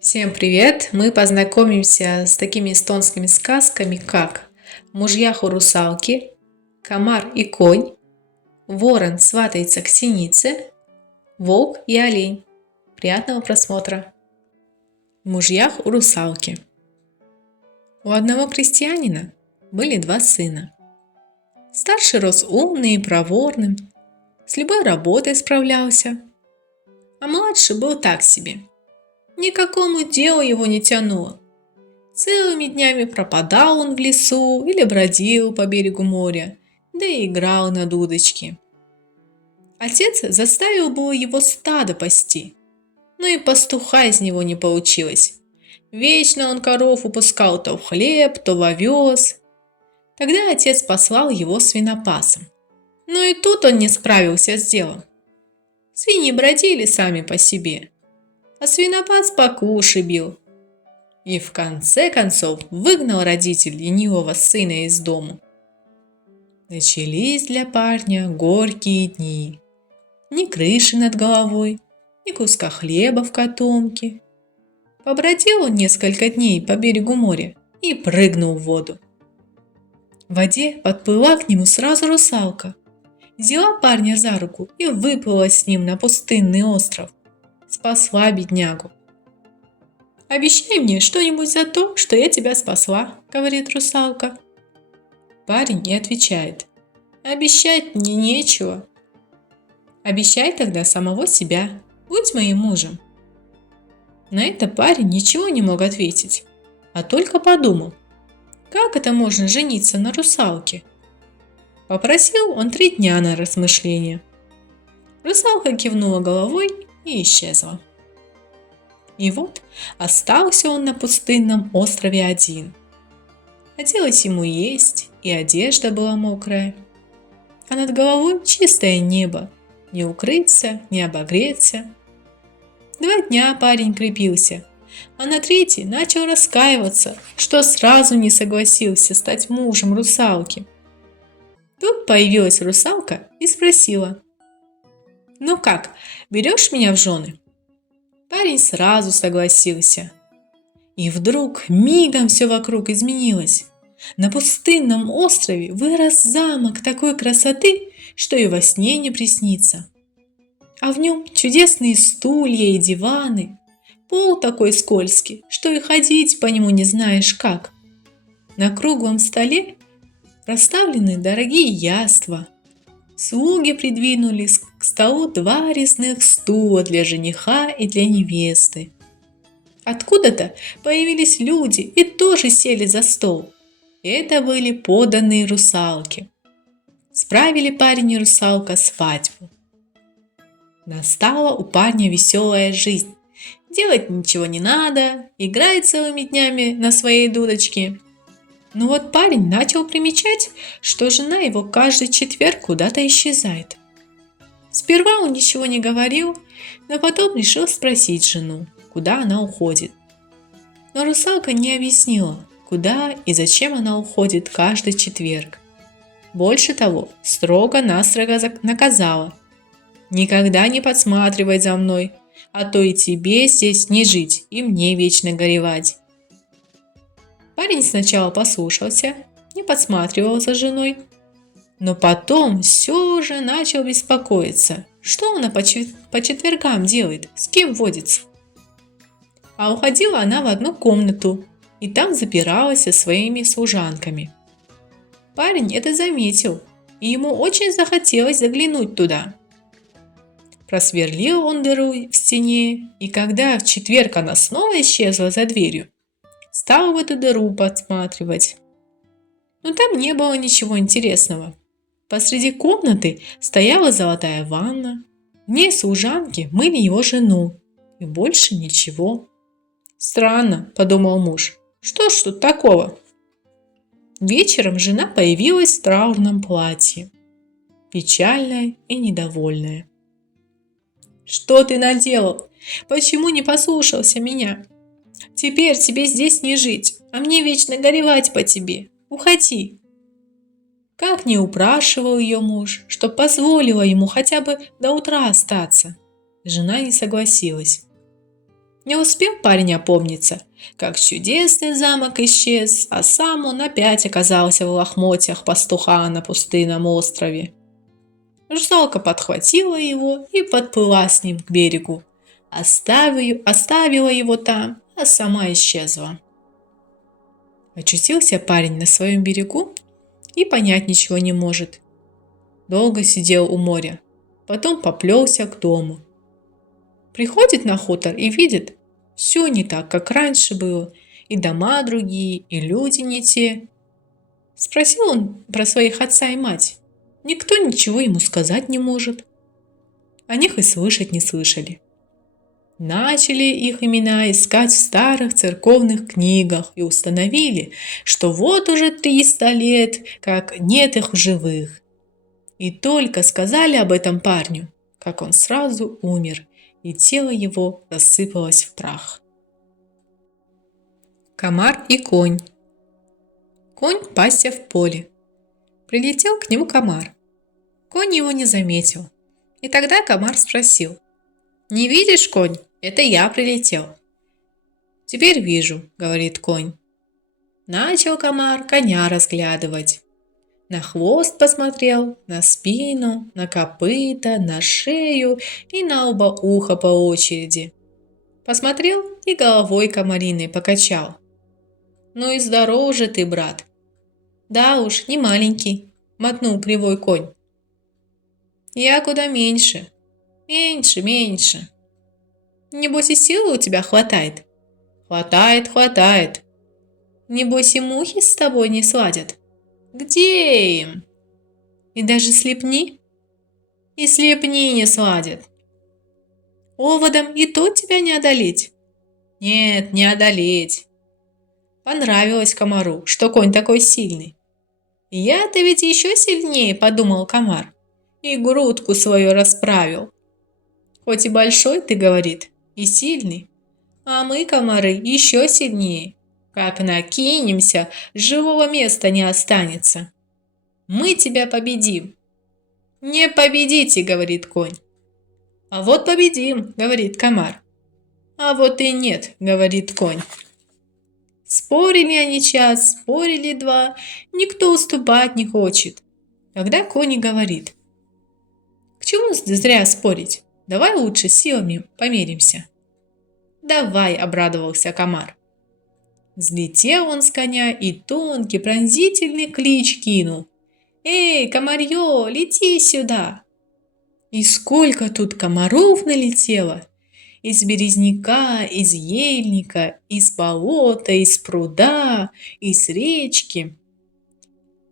Всем привет! Мы познакомимся с такими эстонскими сказками, как «Мужьях у русалки», «Комар и конь», «Ворон сватается к синице», «Волк и олень». Приятного просмотра! В мужьях у русалки. У одного крестьянина были два сына. Старший рос умный и проворным, с любой работой справлялся, а младший был так себе. Никакому делу его не тянуло. Целыми днями пропадал он в лесу или бродил по берегу моря, да и играл на дудочке. Отец заставил было его стадо пасти, но и пастуха из него не получилось. Вечно он коров упускал то в хлеб, то в овес. Тогда отец послал его свинопасом. Но и тут он не справился с делом. Свиньи бродили сами по себе, а свинопас покуши бил. И в конце концов выгнал родитель ленивого сына из дому. Начались для парня горькие дни. Ни крыши над головой, ни куска хлеба в котомке. Побродил он несколько дней по берегу моря и прыгнул в воду. В воде подплыла к нему сразу русалка. Взяла парня за руку и выплыла с ним на пустынный остров. Спасла беднягу. «Обещай мне что-нибудь за то, что я тебя спасла», — говорит русалка. Парень и отвечает: «Обещать мне нечего». «Обещай тогда самого себя, будь моим мужем». На это парень ничего не мог ответить, а только подумал, как это можно жениться на русалке. Попросил он 3 дня на размышление. Русалка кивнула головой и исчезла. И вот остался он на пустынном острове один. Хотелось ему есть, и одежда была мокрая. А над головой чистое небо, не укрыться, не обогреться. 2 дня парень крепился, а на 3-й начал раскаиваться, что сразу не согласился стать мужем русалки. Тут появилась русалка и спросила: «Ну как, берешь меня в жены?» Парень сразу согласился. И вдруг мигом все вокруг изменилось. На пустынном острове вырос замок такой красоты, что и во сне не приснится. А в нем чудесные стулья и диваны, пол такой скользкий, что и ходить по нему не знаешь как. На круглом столе расставлены дорогие яства. Слуги придвинули к столу 2 резных стула для жениха и для невесты. Откуда-то появились люди и тоже сели за стол. Это были подданные русалки. Справили парень и русалка свадьбу. Настала у парня веселая жизнь. Делать ничего не надо, играет целыми днями на своей дудочке. Но вот парень начал примечать, что жена его каждый четверг куда-то исчезает. Сперва он ничего не говорил, но потом решил спросить жену, куда она уходит. Но русалка не объяснила, куда и зачем она уходит каждый четверг. Больше того, строго-настрого наказала: «Никогда не подсматривай за мной, а то и тебе здесь не жить, и мне вечно горевать». Парень сначала послушался, не подсматривал за женой, но потом все же начал беспокоиться, что она по четвергам делает, с кем водится. А уходила она в одну комнату и там запиралась со своими служанками. Парень это заметил, и ему очень захотелось заглянуть туда. Просверлил он дыру в стене, и когда в четверг она снова исчезла за дверью, стал в эту дыру подсматривать. Но там не было ничего интересного. Посреди комнаты стояла золотая ванна, в ней служанки мыли его жену, и больше ничего. «Странно», – подумал муж, – «что ж тут такого?» Вечером жена появилась в траурном платье, печальная и недовольная. «Что ты наделал? Почему не послушался меня? Теперь тебе здесь не жить, а мне вечно горевать по тебе. Уходи!» Как не упрашивал ее муж, чтоб позволила ему хотя бы до утра остаться, жена не согласилась. Не успел парень опомниться, как чудесный замок исчез, а сам он опять оказался в лохмотьях пастуха на пустынном острове. Русалка подхватила его и подплыла с ним к берегу. Оставила его там, а сама исчезла. Очутился парень на своем берегу и понять ничего не может. Долго сидел у моря, потом поплелся к дому. Приходит на хутор и видит, все не так, как раньше было, и дома другие, и люди не те. Спросил он про своих отца и мать. Никто ничего ему сказать не может. О них и слышать не слышали. Начали их имена искать в старых церковных книгах и установили, что вот уже 300 лет, как нет их в живых. И только сказали об этом парню, как он сразу умер, и тело его рассыпалось в прах. Комар и конь. Конь пасся в поле. Прилетел к нему комар. Конь его не заметил. И тогда комар спросил: «Не видишь, конь? Это я прилетел». «Теперь вижу», — говорит конь. Начал комар коня разглядывать. На хвост посмотрел, на спину, на копыта, на шею и на оба уха по очереди. Посмотрел и головой комариной покачал. «Ну и здоров же ты, брат». «Да уж, не маленький», — мотнул кривой конь. «Я куда меньше. Меньше. Небось и силы у тебя хватает?» «Хватает. Небось и мухи с тобой не сладят?» «Где им?» «И даже слепни?» «И слепни не сладят». «Оводом и то тебя не одолеть?» «Нет, не одолеть». Понравилось комару, что конь такой сильный. «Я-то ведь еще сильнее», — подумал комар, и грудку свою расправил. «Хоть и большой, ты, — говорит, — и сильный, а мы, комары, еще сильнее. Как накинемся, живого места не останется. Мы тебя победим». «Не победите», — говорит конь. «А вот победим», — говорит комар. «А вот и нет», — говорит конь. Спорили они час, спорили два, никто уступать не хочет. Тогда конь и говорит: «К чему зря спорить? Давай лучше силами померимся». «Давай», — обрадовался комар. Взлетел он с коня и тонкий пронзительный клич кинул: «Эй, комарье, лети сюда!» И сколько тут комаров налетело! Из березняка, из ельника, из болота, из пруда, из речки.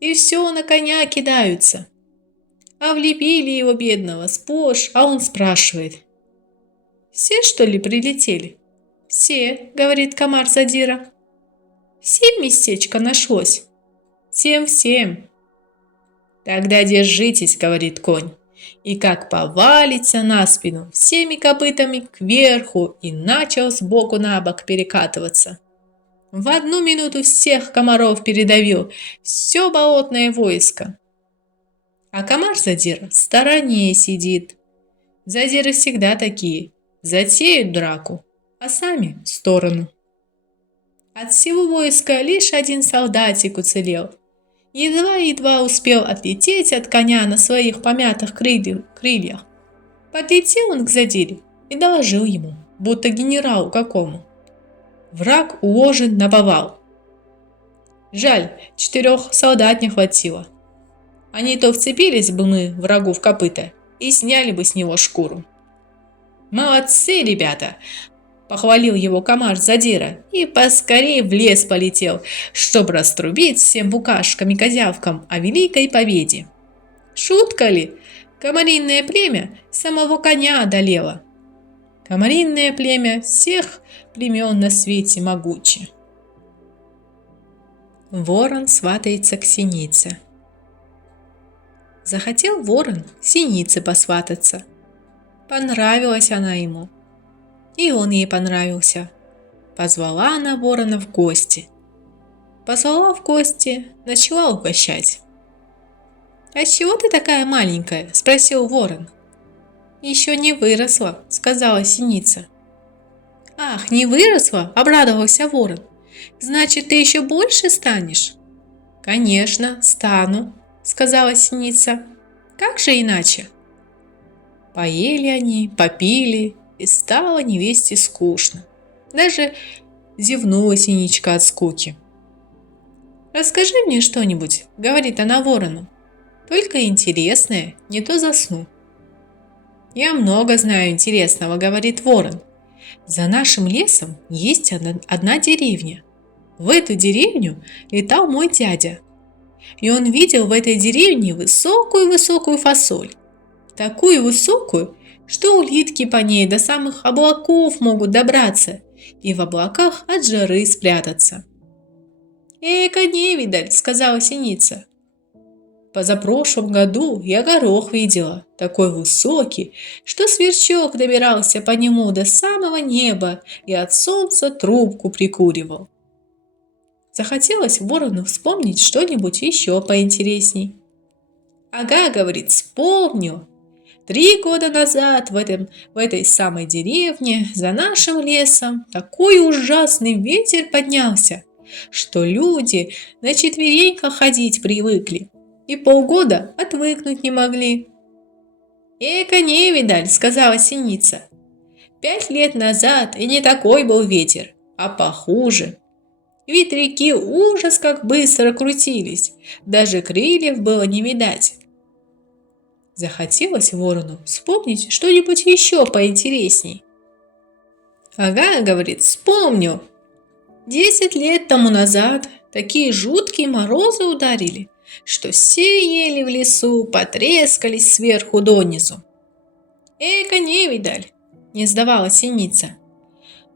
И все на коня кидаются. А влепили его бедного сплошь, а он спрашивает: «Все, что ли, прилетели?» «Все», — говорит комар-задира. «Всем местечко нашлось?» «Всем». «Тогда держитесь», — говорит конь, и как повалится на спину, всеми копытами кверху, и начал сбоку на бок перекатываться. В 1 минуту всех комаров передавил, все болотное войско. А комар-задира в стороне сидит. Задиры всегда такие: затеют драку, а сами в сторону. От всего войска лишь 1 солдатик уцелел. Едва успел отлететь от коня на своих помятых крыльях. Подлетел он к задире и доложил ему, будто генералу какому: «Враг уложен наповал. Жаль, 4 солдат не хватило. Они то вцепились бы мы врагу в копыта и сняли бы с него шкуру». «Молодцы, ребята!» — похвалил его комар-задира и поскорее в лес полетел, чтобы раструбить всем букашкам и козявкам о великой победе. Шутка ли? Комаринное племя самого коня одолело. Комаринное племя всех племен на свете могуче. Ворон сватается к синице. Захотел ворон к синице посвататься. Понравилась она ему. И он ей понравился. Позвала она ворона в гости. Позвала в гости, начала угощать. «А чего ты такая маленькая?» – спросил ворон. «Еще не выросла», – сказала синица. Ах, не выросла? Обрадовался ворон. Значит, ты еще больше станешь? Конечно, стану, сказала синица. Как же иначе? Поели они, попили, и стало невесте скучно. Даже зевнула синичка от скуки. «Расскажи мне что-нибудь», — говорит она ворону. «Только интересное, не то засну». «Я много знаю интересного», — говорит ворон. «За нашим лесом есть одна деревня. В эту деревню летал мой дядя. И он видел в этой деревне высокую-высокую фасоль. Такую высокую, что улитки по ней до самых облаков могут добраться и в облаках от жары спрятаться». «Эка невидаль», — сказала синица. «Позапрошлом году я горох видела, такой высокий, что сверчок добирался по нему до самого неба и от солнца трубку прикуривал». Захотелось ворону вспомнить что-нибудь еще поинтересней. «Ага», — говорит, — «вспомню. 3 года назад в этой самой деревне за нашим лесом такой ужасный ветер поднялся, что люди на четвереньках ходить привыкли и полгода отвыкнуть не могли». «Эка невидаль», — сказала синица. 5 лет назад и не такой был ветер, а похуже. Ветряки ужас как быстро крутились, даже крыльев было не видать». Захотелось ворону вспомнить что-нибудь еще поинтересней. «Ага», — говорит, — «вспомню. 10 лет тому назад такие жуткие морозы ударили, что все ели в лесу потрескались сверху донизу». «Эка невидаль», — не сдавала синица.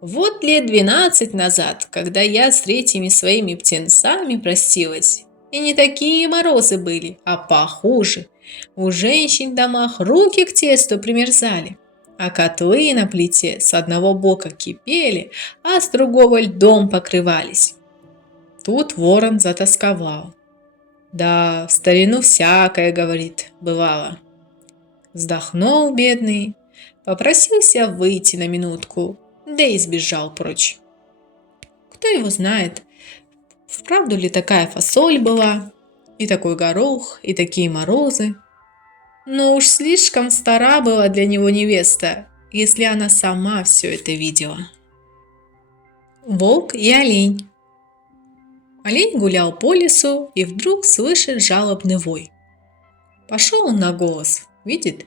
«Вот лет 12 назад, когда я с 3 своими птенцами простилась, и не такие морозы были, а похуже. У женщин в домах руки к тесту примерзали, а котлы на плите с одного бока кипели, а с другого льдом покрывались». Тут ворон затосковал. «Да, в старину всякое, — говорит, — бывало». Вздохнул бедный, попросился выйти на минутку, да и сбежал прочь. Кто его знает, вправду ли такая фасоль была, и такой горох, и такие морозы. Но уж слишком стара была для него невеста, если она сама все это видела. Волк и олень. Олень гулял по лесу и вдруг слышит жалобный вой. Пошел он на голос, видит,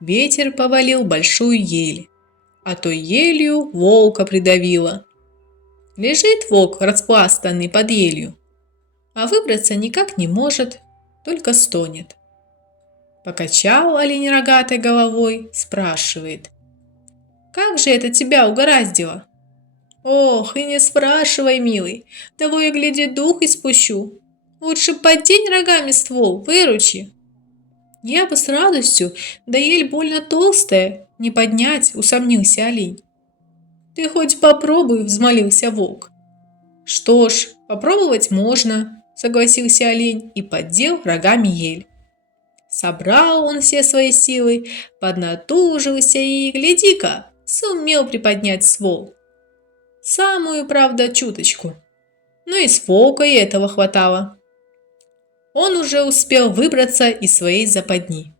ветер повалил большую ель, а той елью волка придавило. Лежит волк распластанный под елью, а выбраться никак не может, только стонет. Покачал олень рогатой головой, спрашивает: «Как же это тебя угораздило?» «Ох, и не спрашивай, милый, того и гляди, дух испущу. Лучше поддень рогами ствол, выручи». «Я бы с радостью, да ель больно толстая, не поднять», — усомнился олень. «Ты хоть попробуй», — взмолился волк. «Что ж, попробовать можно», — согласился олень и поддел рогами ель. Собрал он все свои силы, поднатужился и, гляди-ка, сумел приподнять ствол. Самую, правда, чуточку. Но и с волка и этого хватало. Он уже успел выбраться из своей западни.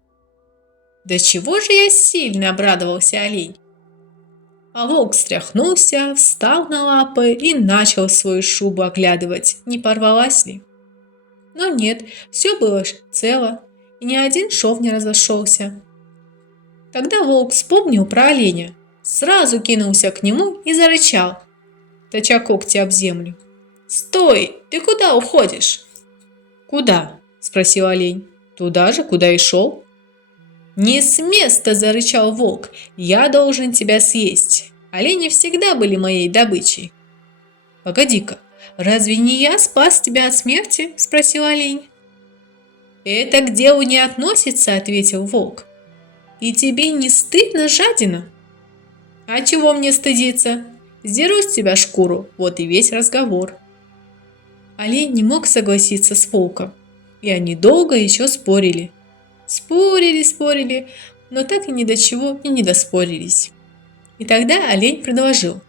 «Да чего же я сильно!» — обрадовался олень. А волк встряхнулся, встал на лапы и начал свою шубу оглядывать, не порвалась ли. Но нет, все было цело, и ни один шов не разошелся. Тогда волк вспомнил про оленя, сразу кинулся к нему и зарычал, точа когти об землю: «Стой! Ты куда уходишь?» «Куда?» – спросил олень. «Туда же, куда и шел». «Не с места!» – зарычал волк. «Я должен тебя съесть. Олени всегда были моей добычей». «Погоди-ка, разве не я спас тебя от смерти?» – спросил олень. «Это к делу не относится», – ответил волк. «И тебе не стыдно, жадина?» «А чего мне стыдиться? Сдеру с тебя шкуру, вот и весь разговор». Олень не мог согласиться с волком, и они долго еще спорили. Спорили, но так и ни до чего и не доспорились. И тогда олень предложил: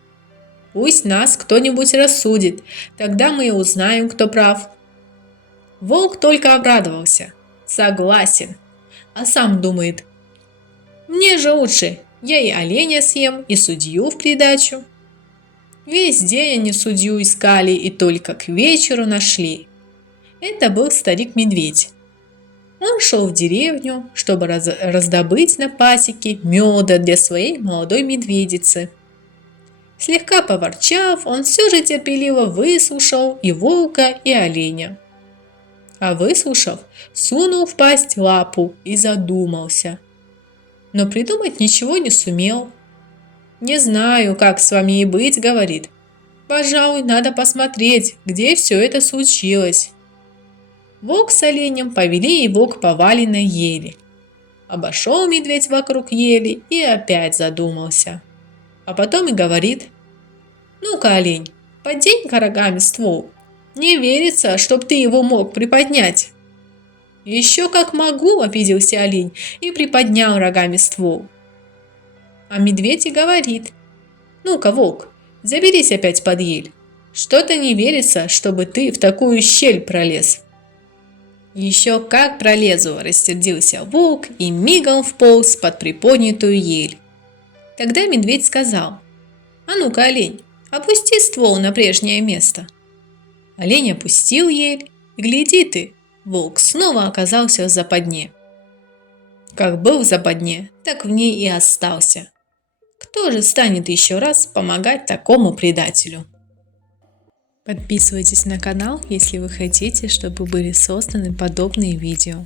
Пусть нас кто-нибудь рассудит, тогда мы и узнаем, кто прав. Волк только обрадовался. Согласен. А сам думает: мне же лучше, я и оленя съем, и судью в придачу. Весь день они судью искали и только к вечеру нашли. Это был старик-медведь. Он шел в деревню, чтобы раздобыть на пасеке меда для своей молодой медведицы. Слегка поворчав, он все же терпеливо выслушал и волка, и оленя. А выслушав, сунул в пасть лапу и задумался. Но придумать ничего не сумел. «Не знаю, как с вами и быть», — говорит. «Пожалуй, надо посмотреть, где все это случилось». Волк с оленем повели его к поваленной ели. Обошел медведь вокруг ели и опять задумался. А потом и говорит: «Ну-ка, олень, поддень-ка рогами ствол. Не верится, чтоб ты его мог приподнять». «Еще как могу», — обиделся олень и приподнял рогами ствол. А медведь и говорит: «Ну-ка, волк, заберись опять под ель. Что-то не верится, чтобы ты в такую щель пролез». «Еще как пролезу», – рассердился волк и мигом вполз под приподнятую ель. Тогда медведь сказал: «А ну-ка, олень, опусти ствол на прежнее место». Олень опустил ель, и гляди ты, волк снова оказался в западне. Как был в западне, так в ней и остался. Кто же станет еще раз помогать такому предателю? Подписывайтесь на канал, если вы хотите, чтобы были созданы подобные видео.